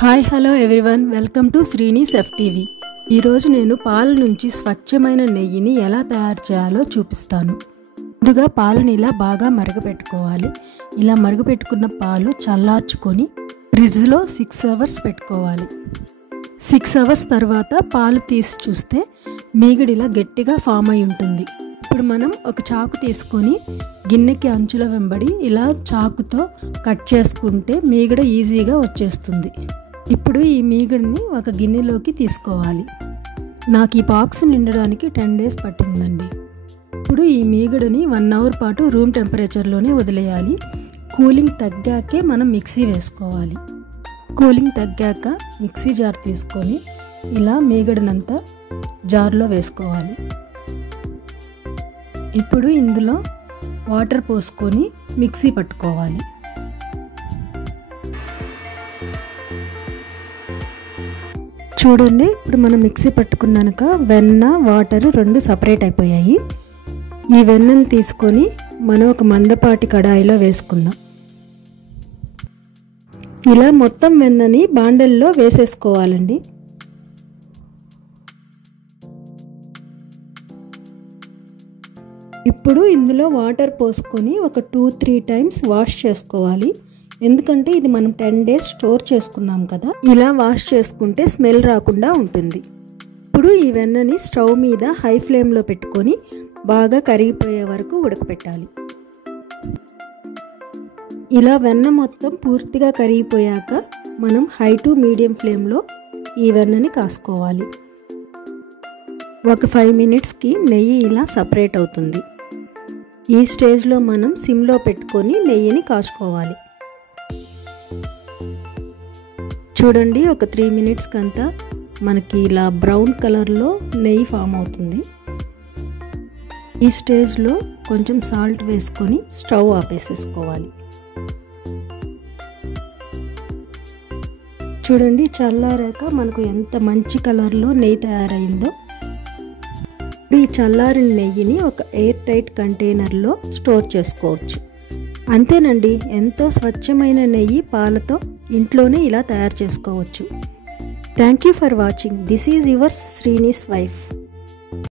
Hi hello everyone, welcome to Srini's FTV. ఈరోజు నేను పాల నుంచి స్వచ్ఛమైన నెయ్యిని ఎలా తయారు చేయాలో చూపిస్తాను. ముందుగా పాలను ఇలా బాగా మరగపెట్టుకోవాలి. ఇలా మరగపెట్టుకున్న పాలు చల్లార్చుకొని ఫ్రిడ్జ్లో 6 అవర్స్ పెట్టుకోవాలి. 6 అవర్స్ తర్వాత పాలు తీసి చూస్తే మీగడ ఇలా గట్టిగా ఫామ్ అయి ఉంటుంది. ఇప్పుడు మనం ఒక చాకు తీసుకొని గిన్నెకి అంచుల వెంబడి ఇలా చాకుతో కట్ చేసుకుంటే మీగడ ఈజీగా వచ్చేస్తుంది. ఇప్పుడు ఈ మీగడని ఒక గిన్నెలోకి తీసుకోవాలి. నాకు ఈ బాక్స్ నిండడానికి 10 days పట్టిందండి. ఇప్పుడు ఈ మీగడని 1 hour పాటు రూమ్ టెంపరేచర్లోనే వదిలేయాలి. కూలింగ్ తగ్గాకే మనం మిక్సీ వేసుకోవాలి. కూలింగ్ తగ్గాక మిక్సీ జార్ తీసుకొని ఇలా మీగడనంతా జార్లో వేసుకోవాలి. ఇప్పుడు ఇందులో వాటర్ పోసుకొని మిక్సీ పట్టుకోవాలి. చూడండి, ఇప్పుడు మనం మిక్సీ పట్టుకున్నాక వెన్న వాటర్ 2 సపరేట్ అయిపోయాయి. ఈ వెన్నను తీసుకొని మనం ఒక మందపాటి కడాయిలో వేసుకుందాం. ఇలా మొత్తం వెన్నని బాండల్లో వేసేసుకోవాలండి. ఇప్పుడు ఇందులో వాటర్ పోసుకొని ఒక 2-3 times వాష్ చేసుకోవాలి. ఎందుకంటే ఇది మనం 10 days స్టోర్ చేసుకున్నాం కదా, ఇలా వాష్ చేసుకుంటే స్మెల్ రాకుండా ఉంటుంది. ఇప్పుడు ఈ వెన్నని స్టవ్ మీద హై ఫ్లేమ్లో పెట్టుకొని బాగా కరిగిపోయే వరకు ఉడకపెట్టాలి. ఇలా వెన్న మొత్తం పూర్తిగా కరిగిపోయాక మనం హై టు మీడియం ఫ్లేమ్లో ఈ వెన్నని కాసుకోవాలి. ఒక 5 minutesకి నెయ్యి ఇలా సపరేట్ అవుతుంది. ఈ స్టేజ్లో మనం సిమ్లో పెట్టుకొని నెయ్యిని కాచుకోవాలి. చూడండి, ఒక 3 minutesకి అంతా మనకి ఇలా బ్రౌన్ కలర్లో నెయ్యి ఫామ్ అవుతుంది. ఈ స్టేజ్లో కొంచెం సాల్ట్ వేసుకొని స్టవ్ ఆపేసేసుకోవాలి. చూడండి, చల్లారాక మనకు ఎంత మంచి కలర్లో నెయ్యి తయారైందో. ఈ చల్లారిన నెయ్యిని ఒక ఎయిర్ టైట్ కంటైనర్లో స్టోర్ చేసుకోవచ్చు. అంతేనండి, ఎంతో స్వచ్ఛమైన నెయ్యి పాలతో ఇంట్లోనే ఇలా తయారు చేసుకోవచ్చు. Thank you for watching. This is yours Srini's wife.